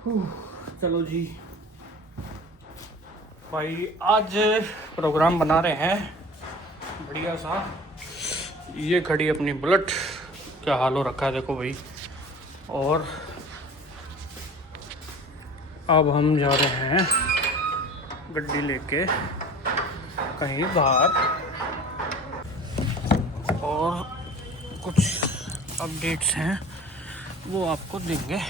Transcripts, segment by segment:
चलो जी भाई, आज प्रोग्राम बना रहे हैं बढ़िया सा। ये खड़ी अपनी बुलेट, क्या हाल हो रखा है देखो भाई। और अब हम जा रहे हैं गड्डी लेके कहीं बाहर, और कुछ अपडेट्स हैं वो आपको देंगे।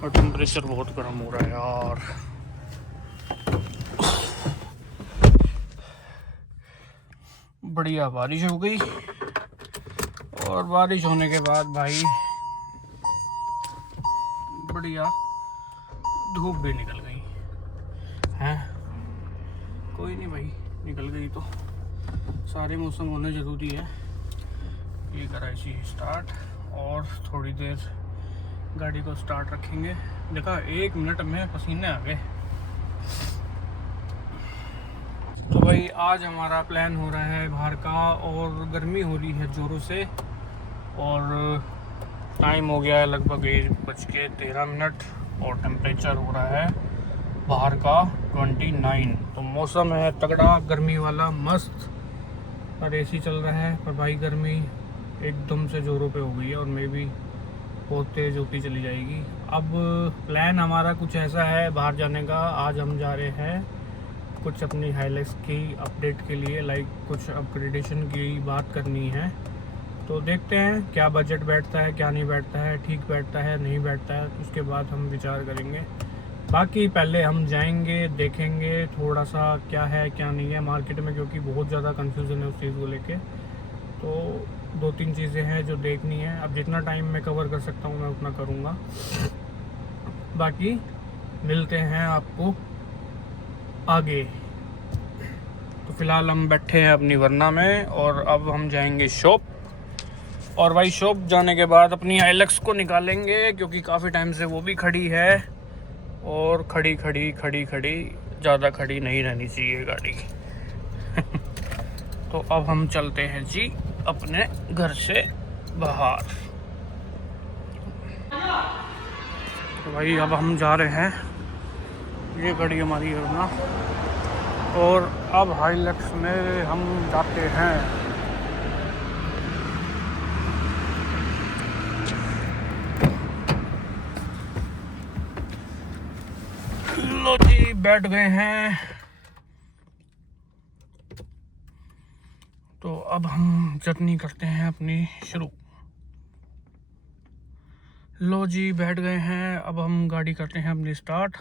और टेम्परेचर बहुत गर्म हो रहा है यार। बढ़िया बारिश हो गई, और बारिश होने के बाद भाई बढ़िया धूप भी निकल गई है। कोई नहीं भाई, निकल गई तो सारे मौसम होने ज़रूरी है। ये करा इसी स्टार्ट, और थोड़ी देर गाड़ी को स्टार्ट रखेंगे। देखा 1 मिनट में पसीने आ गए। तो भाई आज हमारा प्लान हो रहा है बाहर का, और गर्मी हो रही है ज़ोरों से, और टाइम हो गया है लगभग 1:13, और टेम्परेचर हो रहा है बाहर का 29। तो मौसम है तगड़ा गर्मी वाला, मस्त। और एसी चल रहा है, पर भाई गर्मी एकदम से ज़ोरों पे हो गई है, और मैं भी बहुत तेज़ होती चली जाएगी। अब प्लान हमारा कुछ ऐसा है बाहर जाने का। आज हम जा रहे हैं कुछ अपनी हाइलैक्स की अपडेट के लिए, लाइक कुछ अपग्रेडेशन की बात करनी है। तो देखते हैं क्या बजट बैठता है, क्या नहीं बैठता है, ठीक बैठता है नहीं बैठता है, तो उसके बाद हम विचार करेंगे। बाकी पहले हम जाएंगे, देखेंगे थोड़ा सा क्या है क्या नहीं है मार्केट में, क्योंकि बहुत ज़्यादा कन्फ्यूज़न है उस चीज़ को लेके। तो 2-3 चीज़ें हैं जो देखनी है। अब जितना टाइम मैं कवर कर सकता हूँ मैं उतना करूँगा। बाकी मिलते हैं आपको आगे। तो फ़िलहाल हम बैठे हैं अपनी वरना में, और अब हम जाएंगे शॉप। और भाई शॉप जाने के बाद अपनी हाइलक्स को निकालेंगे, क्योंकि काफ़ी टाइम से वो भी खड़ी है, और खड़ी ज़्यादा खड़ी नहीं रहनी चाहिए गाड़ी। तो अब हम चलते हैं जी अपने घर से बाहर। तो भाई अब हम जा रहे हैं, ये गाड़ी हमारी है ना, और अब हाइलक्स में हम जाते हैं। लो जी बैठ गए हैं। तो अब हम जर्नी करते हैं अपनी शुरू। लो जी बैठ गए हैं, अब हम गाड़ी करते हैं अपनी स्टार्ट।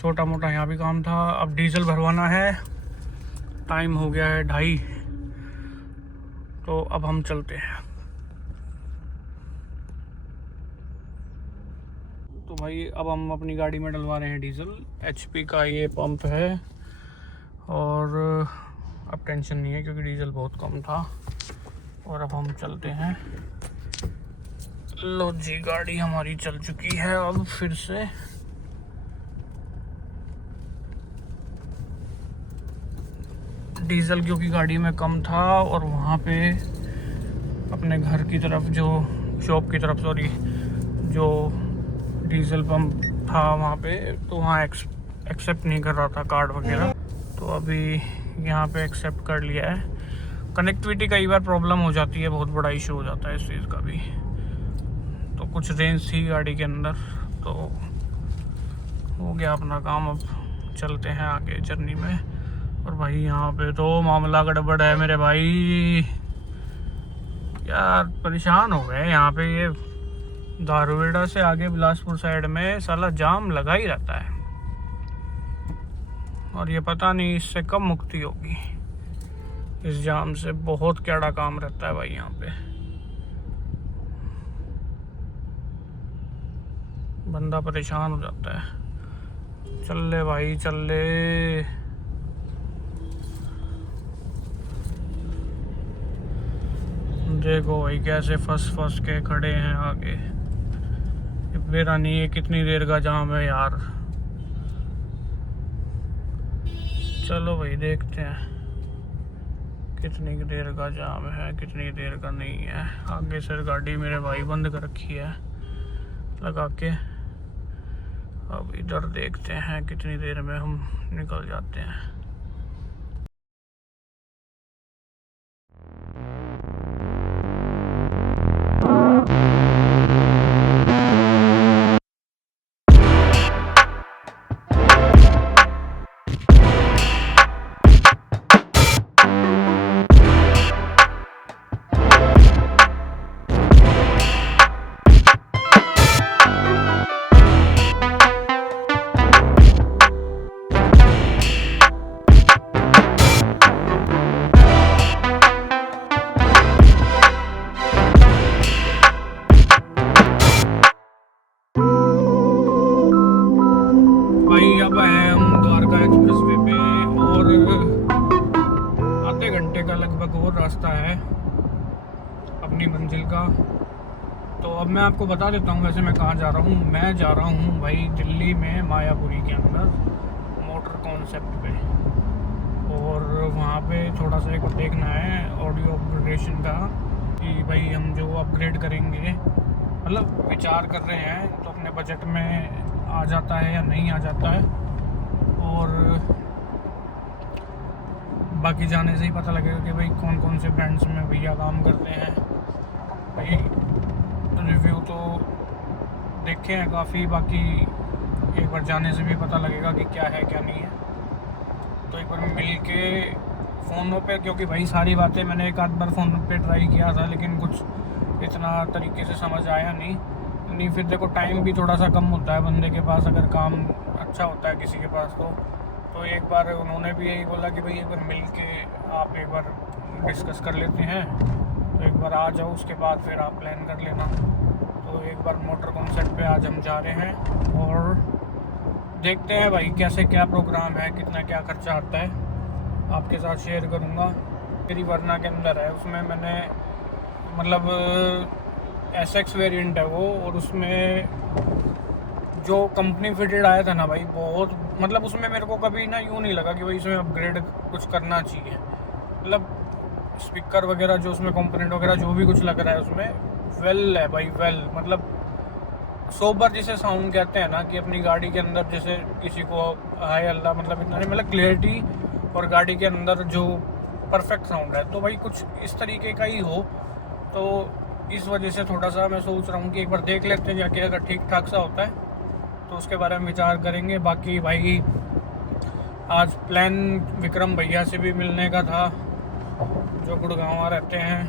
छोटा मोटा यहाँ भी काम था। अब डीजल भरवाना है, टाइम हो गया है 2:30। तो अब हम चलते हैं। तो भाई अब हम अपनी गाड़ी में डलवा रहे हैं डीजल। HP का ये पंप है, और अब टेंशन नहीं है क्योंकि डीजल बहुत कम था। और अब हम चलते हैं। लो जी गाड़ी हमारी चल चुकी है अब फिर से। डीजल क्योंकि गाड़ी में कम था, और वहाँ पे अपने घर की तरफ जो शॉप की तरफ सॉरी जो डीजल पंप था वहाँ पे, तो वहाँ एक्सेप्ट नहीं कर रहा था कार्ड वगैरह। तो अभी यहाँ पे एक्सेप्ट कर लिया है। कनेक्टिविटी कई बार प्रॉब्लम हो जाती है, बहुत बड़ा इशू हो जाता है इस चीज़ का भी। तो कुछ रेंज थी गाड़ी के अंदर, तो हो गया अपना काम। अब चलते हैं आगे जर्नी में। और भाई यहाँ पे तो मामला गड़बड़ है मेरे भाई, यार परेशान हो गए यहाँ पे। ये दारूवेड़ा से आगे बिलासपुर साइड में साला जाम लगा ही रहता है, और ये पता नहीं इससे कब मुक्ति होगी। इस जाम से बहुत कैड़ा काम रहता है भाई यहाँ पे, बंदा परेशान हो जाता है। चल ले भाई चल ले। देखो भाई कैसे फंस के खड़े हैं आगे। मेरा नहीं है, कितनी देर का जाम है यार। चलो भाई देखते हैं कितनी देर का जाम है, कितनी देर का नहीं है। आगे से गाड़ी मेरे भाई बंद कर रखी है लगा के। अब इधर देखते हैं कितनी देर में हम निकल जाते हैं। अब है हम द्वारका एक्सप्रेसवे पे और आधे घंटे का लगभग और रास्ता है अपनी मंजिल का। तो अब मैं आपको बता देता हूँ वैसे मैं कहाँ जा रहा हूँ। मैं जा रहा हूँ भाई दिल्ली में मायापुरी के अंदर मोटर कॉन्सेप्ट पे, और वहाँ पे थोड़ा सा एक देखना है ऑडियो अपग्रेडेशन का कि भाई हम जो अपग्रेड करेंगे, मतलब विचार कर रहे हैं तो अपने बजट में आ जाता है या नहीं आ जाता है, और बाकी जाने से ही पता लगेगा कि भाई कौन कौन से ब्रांड्स में भैया काम करते हैं। भाई रिव्यू तो देखे हैं काफ़ी, बाकी एक बार जाने से भी पता लगेगा कि क्या है क्या नहीं है। तो एक बार मिल के फ़ोनों पे, क्योंकि भाई सारी बातें मैंने एक आध बार फ़ोन पे ट्राई किया था लेकिन कुछ इतना तरीके से समझ आया नहीं। फिर देखो टाइम भी थोड़ा सा कम होता है बंदे के पास, अगर काम अच्छा होता है किसी के पास तो एक बार उन्होंने भी यही बोला कि भाई एक बार मिल के आप एक बार डिस्कस कर लेते हैं, तो एक बार आ जाओ उसके बाद फिर आप प्लान कर लेना। तो एक बार मोटर कॉन्सेप्ट पे आज हम जा रहे हैं और देखते हैं भाई कैसे क्या प्रोग्राम है, कितना क्या खर्चा आता है, आपके साथ शेयर करूँगा। मेरी वरना के अंदर है, उसमें मैंने मतलब SX वेरिएंट है वो, और उसमें जो कंपनी फिटेड आया था ना भाई, बहुत मतलब उसमें मेरे को कभी ना यूँ नहीं लगा कि भाई इसमें अपग्रेड कुछ करना चाहिए। मतलब स्पीकर वगैरह जो उसमें कंपोनेंट वगैरह जो भी कुछ लग रहा है उसमें वेल है भाई, वेल मतलब सोबर जिसे साउंड कहते हैं ना, कि अपनी गाड़ी के अंदर जैसे किसी को हाय अल्लाह मतलब इतना नहीं, मतलब क्लियरिटी और गाड़ी के अंदर जो परफेक्ट साउंड है, तो भाई कुछ इस तरीके का ही हो। तो इस वजह से थोड़ा सा मैं सोच रहा हूँ कि एक बार देख लेते हैं जाके, अगर ठीक ठाक सा होता है तो उसके बारे में विचार करेंगे। बाकी भाई आज प्लान विक्रम भैया से भी मिलने का था जो गुड़गांव रहते हैं,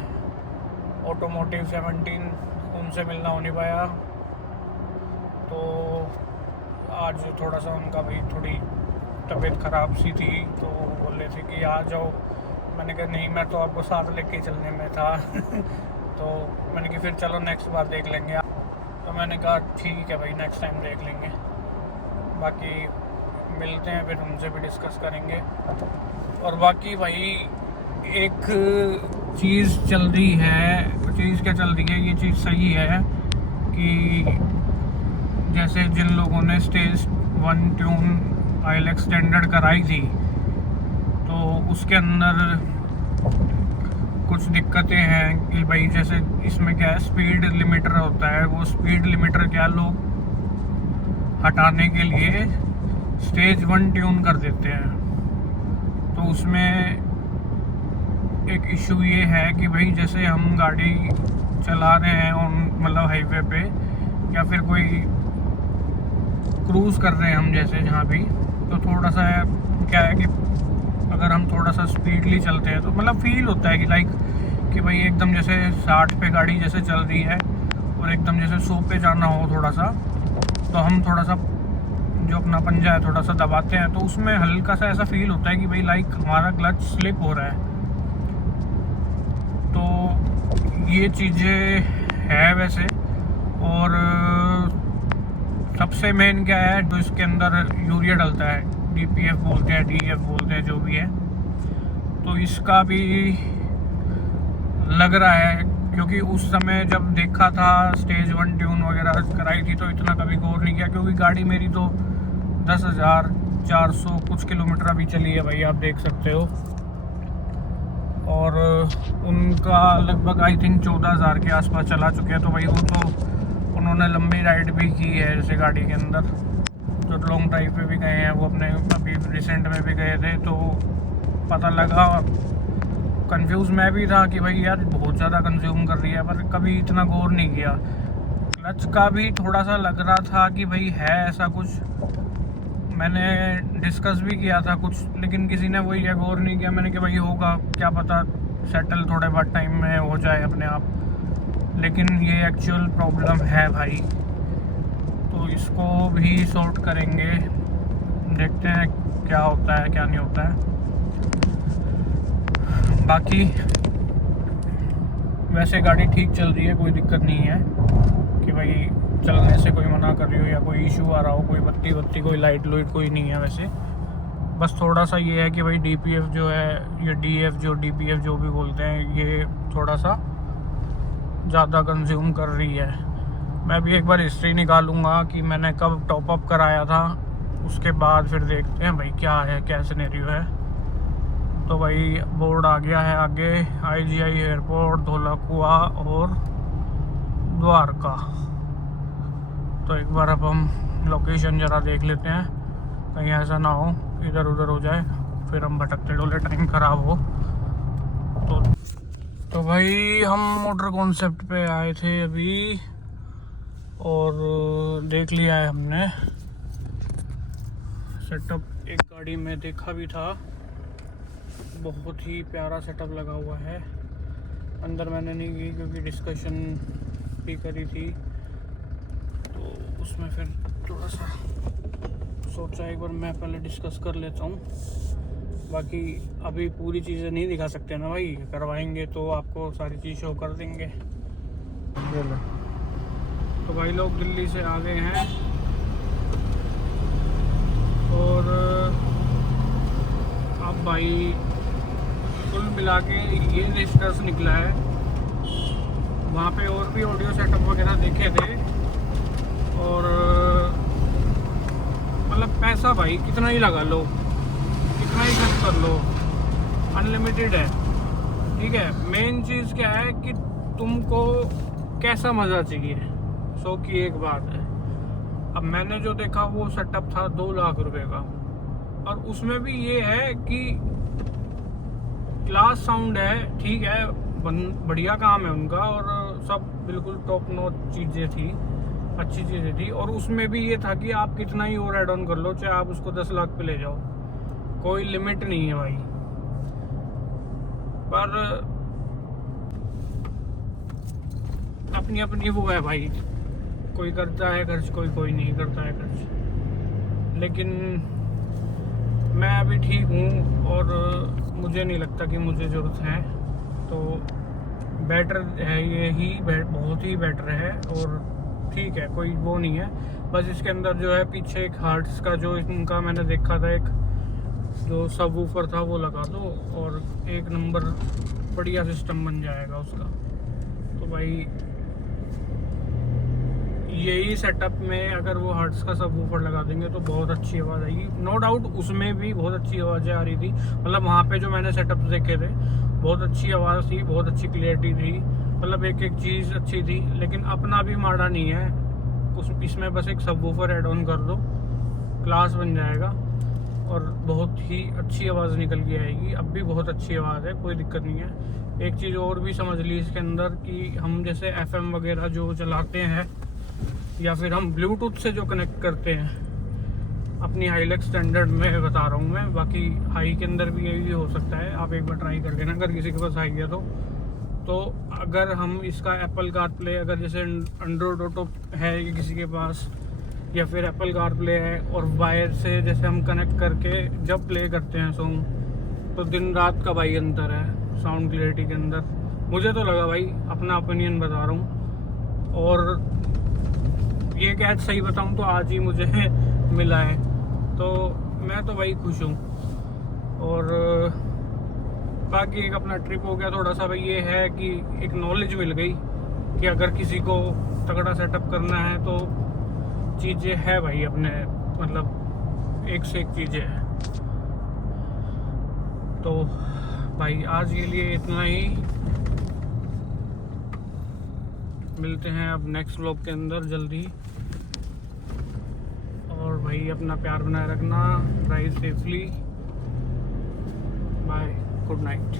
ऑटोमोटिव 17, उनसे मिलना हो नहीं पाया। तो आज थोड़ा सा उनका भी थोड़ी तबीयत ख़राब सी थी, तो बोल रहे थे कि आ जाओ। मैंने कहा नहीं, मैं तो आपको साथ लेके चलने में था तो मैंने कहा फिर चलो नेक्स्ट बार देख लेंगे। तो मैंने कहा ठीक है भाई नेक्स्ट टाइम देख लेंगे। बाकी मिलते हैं फिर उनसे भी डिस्कस करेंगे। और बाकी भाई एक चीज़ चल रही है, चीज़ क्या चल रही है, ये चीज़ सही है कि जैसे जिन लोगों ने स्टेज 1 ट्यून आईलेक्स स्टैंडर्ड कराई थी, तो उसके अंदर कुछ दिक्कतें हैं कि भाई जैसे इसमें क्या है, स्पीड लिमिटर होता है, वो स्पीड लिमिटर क्या लोग हटाने के लिए स्टेज 1 ट्यून कर देते हैं। तो उसमें एक इशू ये है कि भाई जैसे हम गाड़ी चला रहे हैं और मतलब हाईवे पे या फिर कोई क्रूज़ कर रहे हैं हम जैसे जहाँ भी, तो थोड़ा सा क्या है कि अगर हम थोड़ा सा स्पीडली चलते हैं तो मतलब फील होता है कि लाइक कि भाई एकदम जैसे 60 पे गाड़ी जैसे चल रही है और एकदम जैसे 100 पे जाना हो थोड़ा सा, तो हम थोड़ा सा जो अपना पंजा है थोड़ा सा दबाते हैं, तो उसमें हल्का सा ऐसा फील होता है कि भाई लाइक हमारा क्लच स्लिप हो रहा है। तो ये चीज़ें है वैसे। और सबसे मेन क्या है, जो इसके अंदर यूरिया डलता है, DPF बोलते हैं, DF बोलते हैं, जो भी है, तो इसका भी लग रहा है। क्योंकि उस समय जब देखा था स्टेज 1 ट्यून वगैरह कराई थी तो इतना कभी गौर नहीं किया, क्योंकि गाड़ी मेरी तो 10,400 कुछ किलोमीटर अभी चली है भाई, आप देख सकते हो। और उनका लगभग आई थिंक 14,000 के आसपास चला चुके हैं। तो भाई वो तो उन्होंने लंबी राइड भी की है जैसे गाड़ी के अंदर। जो लॉन्ग ड्राइव पे भी गए हैं वो अपने अभी रिसेंट में भी गए थे, तो पता लगा। कंफ्यूज मैं भी था कि भाई यार बहुत ज़्यादा कंज्यूम कर रही है, पर कभी इतना गौर नहीं किया। क्लच का भी थोड़ा सा लग रहा था कि भाई है ऐसा कुछ, मैंने डिस्कस भी किया था कुछ, लेकिन किसी ने वही गौर नहीं किया। मैंने कि भाई होगा क्या पता, सेटल थोड़े बहुत टाइम में हो जाए अपने आप, लेकिन ये एक्चुअल प्रॉब्लम है भाई। तो इसको भी सॉर्ट करेंगे, देखते हैं क्या होता है क्या नहीं होता है। बाकी वैसे गाड़ी ठीक चल रही है, कोई दिक्कत नहीं है कि भाई चलने से कोई मना कर रही हो या कोई इशू आ रहा हो, कोई बत्ती कोई लाइट कोई नहीं है वैसे। बस थोड़ा सा ये है कि भाई DPF जो है, ये DPF जो भी बोलते हैं, ये थोड़ा सा ज़्यादा कंज्यूम कर रही है। मैं भी एक बार हिस्ट्री निकालूंगा कि मैंने कब टॉप अप कराया था, उसके बाद फिर देखते हैं भाई क्या है, क्या सिनेरियो है। तो भाई बोर्ड आ गया है आगे, IGI एयरपोर्ट, धौलाकुआ और द्वारका। तो एक बार अब हम लोकेशन ज़रा देख लेते हैं, कहीं ऐसा ना हो इधर उधर हो जाए, फिर हम भटकते डोले टाइम ख़राब हो। तो भाई हम मोटर कॉन्सेप्ट पे आए थे अभी, और देख लिया है हमने सेटअप। एक गाड़ी में देखा भी था, बहुत ही प्यारा सेटअप लगा हुआ है। अंदर मैंने नहीं की क्योंकि डिस्कशन भी करी थी, तो उसमें फिर थोड़ा सा सोचा एक बार मैं पहले डिस्कस कर लेता हूँ। बाकी अभी पूरी चीज़ें नहीं दिखा सकते ना भाई, करवाएंगे तो आपको सारी चीज़ शो कर देंगे। तो भाई लोग दिल्ली से आ गए हैं, और अब भाई कुल मिला के ये निष्कर्ष निकला है। वहाँ पे और भी ऑडियो सेटअप वगैरह देखे थे, और मतलब पैसा भाई कितना ही लगा लो, कितना ही खर्च कर लो, अनलिमिटेड है। ठीक है, मेन चीज़ क्या है कि तुमको कैसा मज़ा चाहिए, 100 की एक बात है। अब मैंने जो देखा वो सेटअप था 2 लाख रुपए का, और उसमें भी ये है कि क्लास साउंड है, ठीक है, बढ़िया काम है उनका, और सब बिल्कुल टॉप नॉच चीज़ें थी, अच्छी चीज़ें थी। और उसमें भी ये था कि आप कितना ही और ऐड ऑन कर लो, चाहे आप उसको 10 लाख पे ले जाओ, कोई लिमिट नहीं है भाई। पर अपनी अपनी वो है भाई, कोई करता है खर्च, कोई नहीं करता है खर्च। लेकिन मैं अभी ठीक हूँ, और मुझे नहीं लगता कि मुझे ज़रूरत है, तो बेटर है ये ही, बहुत ही बेटर है। और ठीक है, कोई वो नहीं है। बस इसके अंदर जो है पीछे एक हार्ट्स का जो इनका मैंने देखा था, एक जो सब ऊपर था वो लगा दो, और एक नंबर बढ़िया सिस्टम बन जाएगा उसका। तो भाई यही सेटअप में अगर वो हर्ट्स का सब ऊपर लगा देंगे तो बहुत अच्छी आवाज़ आएगी, नो डाउट। उसमें भी बहुत अच्छी आवाज़ें आ रही थी, मतलब वहाँ पे जो मैंने सेटअप देखे थे बहुत अच्छी आवाज़ थी, बहुत अच्छी क्लियरिटी थी, मतलब एक एक चीज़ अच्छी थी। लेकिन अपना भी माड़ा नहीं है, इसमें बस एक सब वूफर एड ऑन कर दो, क्लास बन जाएगा, और बहुत ही अच्छी आवाज़ निकल के आएगी। अब भी बहुत अच्छी आवाज़ है, कोई दिक्कत नहीं है। एक चीज़ और भी समझ ली इसके अंदर कि हम जैसे FM वगैरह जो चलाते हैं, या फिर हम ब्लूटूथ से जो कनेक्ट करते हैं, अपनी हाईलेक्स स्टैंडर्ड में बता रहा हूँ मैं, बाकी हाई के अंदर भी यही हो सकता है। आप एक बार ट्राई कर लेना अगर किसी के पास हाई है तो अगर हम इसका एप्पल कारप्ले, अगर जैसे एंड्रॉयड ऑटो है किसी के पास, या फिर एप्पल कारप्ले है, और वायर से जैसे हम कनेक्ट करके जब प्ले करते हैं सॉन्ग, तो दिन रात का भाई अंतर है साउंड क्लियरिटी के अंदर। मुझे तो लगा भाई, अपना ओपिनियन बता रहा हूँ, और ये क्या सही बताऊँ तो आज ही मुझे मिला है, तो मैं तो भाई खुश हूँ। और बाकी एक अपना ट्रिप हो गया थोड़ा सा भाई। ये है कि एक नॉलेज मिल गई कि अगर किसी को तगड़ा सेटअप करना है तो चीज़ें है भाई अपने, मतलब एक से एक चीज़ें हैं। तो भाई आज के लिए इतना ही, मिलते हैं अब नेक्स्ट व्लॉग के अंदर जल्दी। और भाई अपना प्यार बनाए रखना, drive safely, bye, good night.